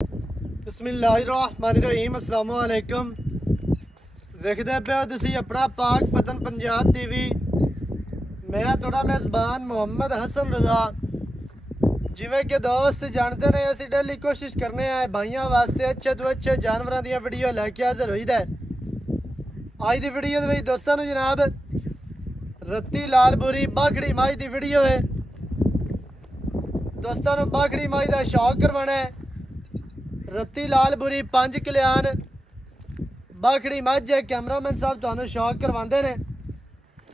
बिस्मिल्लाहिर्रहमानिर्रहीम अस्सलाम वालेकुम। वेखदे पे हो तुसी अपना पाक पतन पंजाब टीवी। मैं थोड़ा मेज़बान मोहम्मद हसन रजा। जिवें कि दोस्त जानते ने असी डेली कोशिश करने हैं भाइयों वास्ते अच्छे तो अच्छे जानवरों दी वीडियो लैके हाजिर होई दा। अज दी वीडियो दे दोस्तों जनाब रत्ती लालपुरी बाखड़ी माई दी वीडियो है। दोस्तों बाखड़ी माई का शौक करवाना है। रत्ती लालपुरी 5 कल्याण बाखड़ी मझ है। कैमरामैन साहब तुहानू शौक करवाते ने।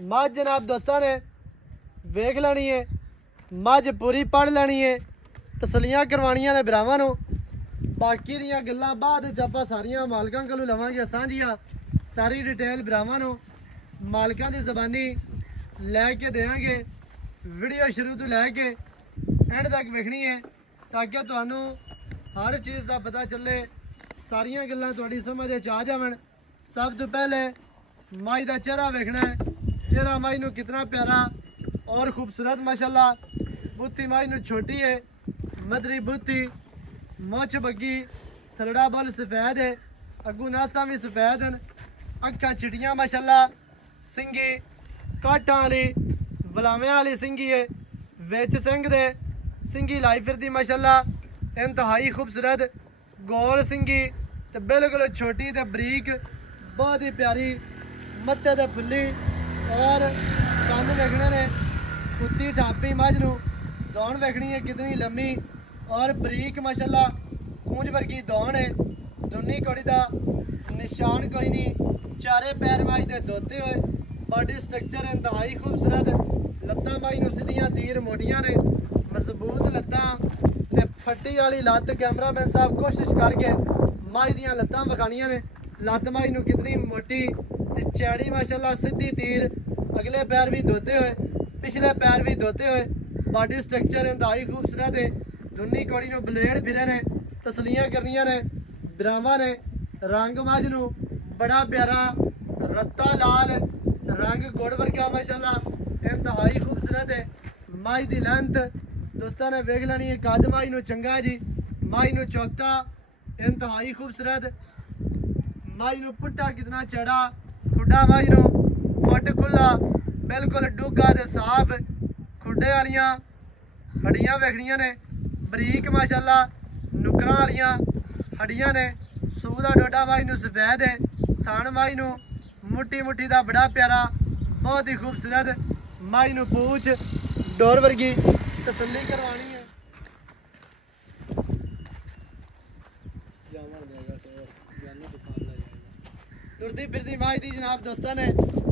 मझ जनाब दोस्तों ने वेख लैनी है, मझ पूरी पढ़ लैनी है, तसलियां करवानियां ने भरावां नू। बाकी दियां गल्लां बाद आपां सारियां मालकां कोलों लवांगे सांझियां। सारी डिटेल भरावां नू मालकां दी ज़बानी लैके देंगे। वीडियो शुरू तो लैके एंड तक वेखनी है ताकि तुहानू हर चीज़ का पता चले, सारियां गल्लां तुहाडी समझ आ जावन। सब तो पहले माई का चेहरा वेखना है। चेहरा माई नू कितना प्यारा और खूबसूरत माशाल्लाह। बुत्ती माई नू छोटी है, मदरी बुत्ती, मुछ बग्गी, थलड़ा बुल सफेद है, अगू नासा भी सफेद हैं, अखा चिटियां माशाल्लाह, सिंगी काटां वाली वलावें वाली सिंगी है, विच सिंह दे सिंगी लाई फिरदी माशाल्लाह। इंतहाई खूबसूरत गोल सिंगी ते बिल्कुल छोटी ते बरीक, बहुत ही प्यारी मत्थे ते फुल्ली और कन्न वेखने ने खुत्ती ढापी मझ नू। दौड़ वेखनी है कितनी लम्मी और बरीक माशाल्लाह। कूंज वर्गी दौड़ है। दुन्नी कौड़ी दा निशान कोई नहीं। चारे पैर माई दे धोते हुए, बॉडी स्ट्रक्चर इंतहाई खूबसूरत। लत्तां माई नू सीधियां तीर मोटियां ने, मजबूत लत्तां ते फट्टी वाली लत्त। कैमरामैन साहब कोशिश करके माई दियां लत्तां विखानियां ने। लत्त माई नू कितनी मोटी ते चैड़ी माशाल्लाह, सीधी तीर। अगले पैर भी धोते हुए, पिछले पैर भी धोते हुए, बॉडी स्ट्रक्चर इंतहाई खूबसूरत है। दुन्नी कौड़ी नू ब्लेड फिरे ने, तसलियां करनियां ने ब्राह्मा ने। रंग मझ नू बड़ा प्यारा रत्ता लाल रंग गुड़ वर्गा माशाल्लाह, इंतहाई खूबसूरत है। माई दी लेंथ दोस्तों ने वेख लेनी है। कद माई नू चंगा जी, माई नू चौकटा इंतहाई खूबसूरत। माई नू पुट्टा कितना चढ़ा, खुडा माई नू फुट खुला, बिल्कुल डूगा ते साफ। खुडे वालियां हड्डियां वेखनियां ने बरीक माशाल्लाह, नुकरां वालियां हड्डियां ने। सूह दा डोडा माई नू सफेद है। थान माई नू मुट्ठी मुट्ठी दा बड़ा प्यारा, बहुत ही खूबसूरत। माई नू पूछ डोर वर्गी तसल्ली करवानी है। तुरदी फिरदी माई दी जनाब दोस्तों ने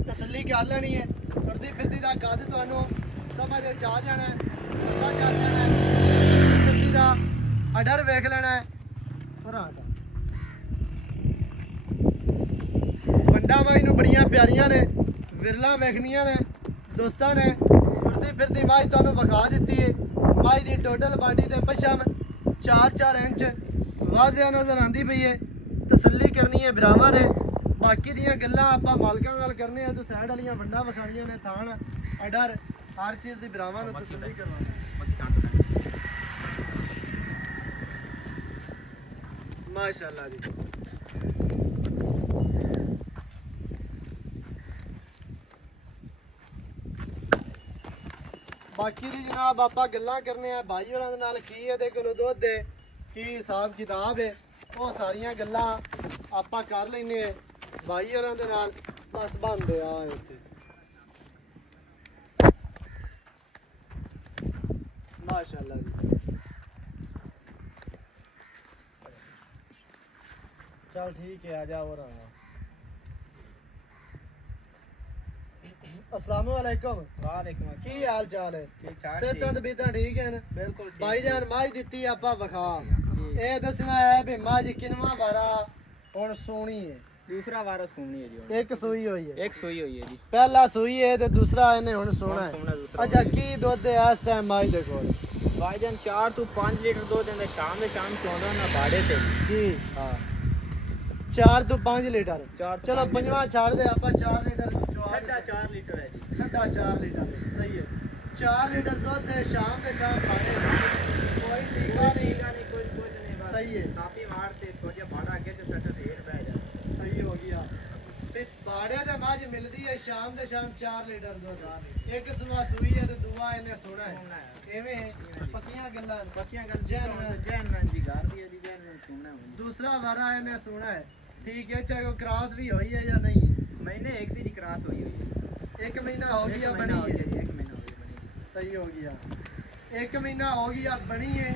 तसल्ली कर लेनी है। तुरदी फिरदी दा कद तुहानू समझ आ जाना है, पता चल जाना है। फिरदी दा अडर वेख लेना है। वंडा माई नू बड़ियां प्यारियां ने, विरला वेखनियां ने दोस्तों ने। तुरदी फिरदी माई तुहानू विखा दी है। माई दी टोटल बॉडी ते पछम 4-4 इंच वाजिया नजर आती पई है। तसल्ली करनी है भरावां ने। बाकी दियां गल्लां आपां मालकां नाल करने हैं। तो साइड वालियां वंडा विखानियां ने, थान अडर हर चीज़ की भरावां नू तसल्ली करवानी। माशाल्लाह जी। बाकी दी जनाब आपां गल्लां करने हैं भाई होरां दे नाल, की इहदे कोलों दुध है, की हिसाब किताब है, वो सारियां गल्लां आपां कर लैने भाई होरां दे नाल। बस बंद आ इत्थे माशाल्लाह जी। चल ठीक है, आ जा और आया। अस्सलाम वालेकुम। वालेकुम अस्सलाम। की हाल चाल है? ठीक ठाक। सेहत बीता ठीक है ना? बिल्कुल ठीक। भाईजान माई दित्ती आपां विखा। ये दसना है भी मझ किनवा बारा हुण सोनी है? दूसरा वारा सुननी है जी। एक सूई हुई है? एक सुई हुई है जी। पहला सूई है ते दूसरा इन्हें हुण सोना है। दूसरा। अच्छा की दुध है इस टाइम माई दे कोल? भाईजान 4 तो 5 लीटर दूध देंदा शाम चौंदा ना भाड़े ते जी। हां 4 तो 5 लीटर। चलो 5वां छाड़ दे आपां 4 लीटर। ठंडा 4 लीटर है जी। ठंडा 4 लीटर सही है। 4 लीटर दूध है शाम के शाम खाने कोई टीका नहीं। कोई नहीं। सही है। ਕਾਪੀ ਮਾਰਤੇ ਥੋੜਾ ਬਾੜਾ ਅੱਗੇ ਤੇ ਸੱਟ ਢੇਰ ਬਹਿ ਜਾ सही हो गया ਤੇ ਬਾੜੇ ਤੇ ਮੱਝ ਮਿਲਦੀ ਹੈ ਸ਼ਾਮ ਦੇ ਸ਼ਾਮ 4 ਲੀਟਰ ਦੁੱਧ ਇੱਕ ਸਵਾ ਸੂਈ ਹੈ ਤੇ ਦੂਆ ਇਹਨੇ ਸੋਣਾ ਹੈ ਐਵੇਂ ਪੱਕੀਆਂ ਗੱਲਾਂ ਪੱਕੀਆਂ ਗੱਲ ਜੈਨ ਜੈਨ ਦੀ ਘਰ ਦੀ ਇਹਦੀ ਜੈਨ ਸੁਣਨਾ ਦੂਸਰਾ ਵਾਰਾ ਇਹਨੇ ਸੋਣਾ ਹੈ ਠੀਕ ਹੈ ਚਾਹੇ ਉਹ ਕ੍ਰਾਸ ਵੀ ਹੋਈ ਹੈ ਜਾਂ ਨਹੀਂ ਮਹੀਨੇ ਇੱਕ ਦੀ ਕ੍ਰਾਸ ਹੋਈ ਹੋਈ ਹੈ 1 महीना हो गया बनी है एक महीना हो गया बनी सही हो गया 1 महीना हो गया बनी है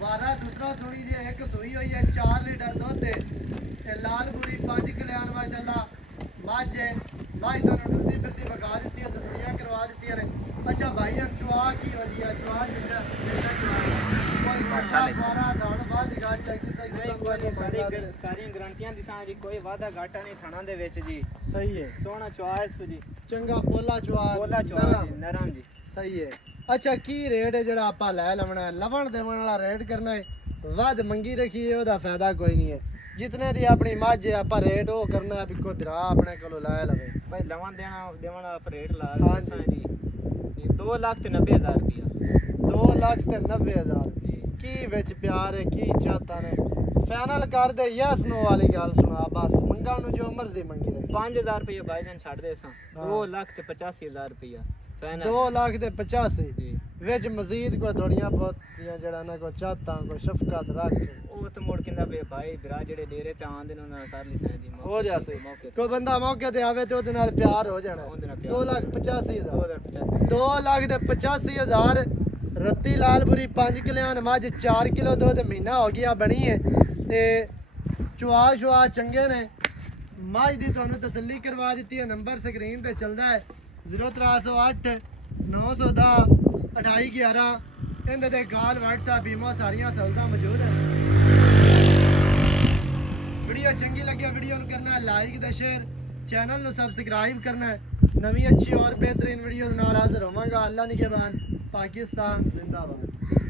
बारह दूसरा सुई जी एक सुई हुई है 4 लीटर दूध ते लाल बुरी 5 किलियान माशाल्लाह मझ है मझ दोनों डुरती फिरती वगा दी है तस्वीरें करवा दी ने अच्छा भाई हम चुआ की वजिया चुआ जिंदा कोई घाटा बारा धान बाद घाट है किसी किस्म ਸਾਰੀਆਂ ਗਰੰਟੀਆਂ ਦੀ ਸਾਂ ਜੀ ਕੋਈ ਵਾਦਾ ਘਾਟਾ ਨਹੀਂ ਥਾਣਾ ਦੇ ਵਿੱਚ ਜੀ सही है ਸੋਹਣਾ ਚੁਆਇਸ ਜੀ चंगा पोला चुआ ਬੋਲਾ ਚੁਆ ਨਰਮ ਜੀ ਸਹੀ ਹੈ ਅੱਛਾ ਕੀ ਰੇਟ ਹੈ ਜਿਹੜਾ ਆਪਾਂ ਲੈ ਲਵਣਾ ਲਵਣ ਦੇਵਣ ਵਾਲਾ ਰੇਟ ਕਰਨਾ ਹੈ ਵੱਧ ਮੰਗੀ ਰੱਖੀਏ ਉਹਦਾ ਫਾਇਦਾ ਕੋਈ ਨਹੀਂ ਹੈ ਜਿਤਨੇ ਦੀ ਆਪਣੀ ਮੱਝ ਆਪਾਂ ਰੇਟ ਉਹ ਕਰਨਾ ਹੈ ਵੀ ਕੋਈ ਭਰਾ ਆਪਣੇ ਕੋਲੋਂ ਲੈ ਲਵੇ ਭਾਈ ਲਵਣ ਦੇਣਾ ਵਾਲਾ ਰੇਟ ਲਾ ਹਾਂਜੀ। ਜੀ 2,90,000 ਰੁਪਇਆ 2,90,000 ਕੀ ਵਿੱਚ ਪਿਆਰ ਹੈ ਕੀ ਚਾਹਤਾ ਨੇ ਫਾਈਨਲ ਕਰ ਦੇ ਯਸ ਨੋ ਵਾਲੀ ਗੱਲ ਸੁਣਾ ਬਸ ਮੰਗਾ ਨੂੰ ਜੋ ਮਰਜ਼ੀ ਮੰਗੀ ਦੇ 5,000 ਰੁਪਇਆ ਭਾਈ ਜਾਨ ਛੱਡ ਦੇ ਸਾਂ 2,85,000 ਰੁਪਇਆ ਫਾਈਨਲ 2,85,000 ਜੀ ਵਿੱਚ ਮਜ਼ੀਦ ਕੋਈ ਥੋੜੀਆਂ ਬਹੁਤੀਆਂ ਜਿਹੜਾ ਨਾ ਕੋਈ ਚਾਹਤਾ ਕੋਈ ਸ਼ਫਕਤ ਰੱਖ ਉਹ ਤਾਂ ਮੁੜ ਕਿੰਦਾ ਪਏ ਭਾਈ ਭਰਾ ਜਿਹੜੇ ਡੇਰੇ ਤੇ ਆਂਦੇ ਨੇ ਉਹਨਾਂ ਨਾਲ ਕਰ ਲਈ ਸਾਂ ਜੀ ਹੋ ਜਾਸੇ ਮੌਕੇ ਕੋਈ ਬੰਦਾ ਮੌਕੇ ਤੇ ਆਵੇ ਤੇ ਉਹਦੇ ਨਾਲ ਪਿਆਰ ਹੋ ਜਾਣਾ ਉਹਦੇ ਨਾਲ ਪਿਆਰ। 2,85,000 2,85,000 2,85,000 ਰੱਤੀ ਲਾਲਪੁਰੀ 5 ਕਿਲਿਆਂ ਮੱਝ 4 ਕਿਲੋ ਦੁੱਧ ਮਹੀਨਾ ਹੋ ਗਿਆ ਬਣੀ ਹੈ ਤੇ ਚੁਆ ਸ਼ੁਆ ਚੰਗੇ ਨੇ ਮੱਝ ਦੀ ਤੁਹਾਨੂੰ ਤਸੱਲੀ ਕਰਵਾ ਦਿੱਤੀ ਹੈ ਨੰਬਰ ਸਕਰੀਨ ਤੇ ਚੱਲਦਾ ਹੈ 0308 910 2811 ਇਹਦੇ ਤੇ ਕਾਲ WhatsApp ਬੀਮਾ ਸਾਰੀਆਂ ਸਹੂਲਤਾਂ ਮੌਜੂਦ ਹੈ ਵੀਡੀਓ ਚੰਗੀ ਲੱਗੀ ਵੀਡੀਓ ਨੂੰ ਕਰਨਾ ਲਾਈਕ ਤੇ ਸ਼ੇਅਰ ਚੈਨਲ ਨੂੰ ਸਬਸਕ੍ਰਾਈਬ ਕਰਨਾ ਹੈ ਨਵੀਂ ਅੱਛੀ और बेहतरीन वीडियो ਨਾਲ ਹਾਜ਼ਰ ਹੋਵਾਂਗਾ ਅੱਲਾ ਨਿਗਹਿਬਾਨ पाकिस्तान जिंदाबाद।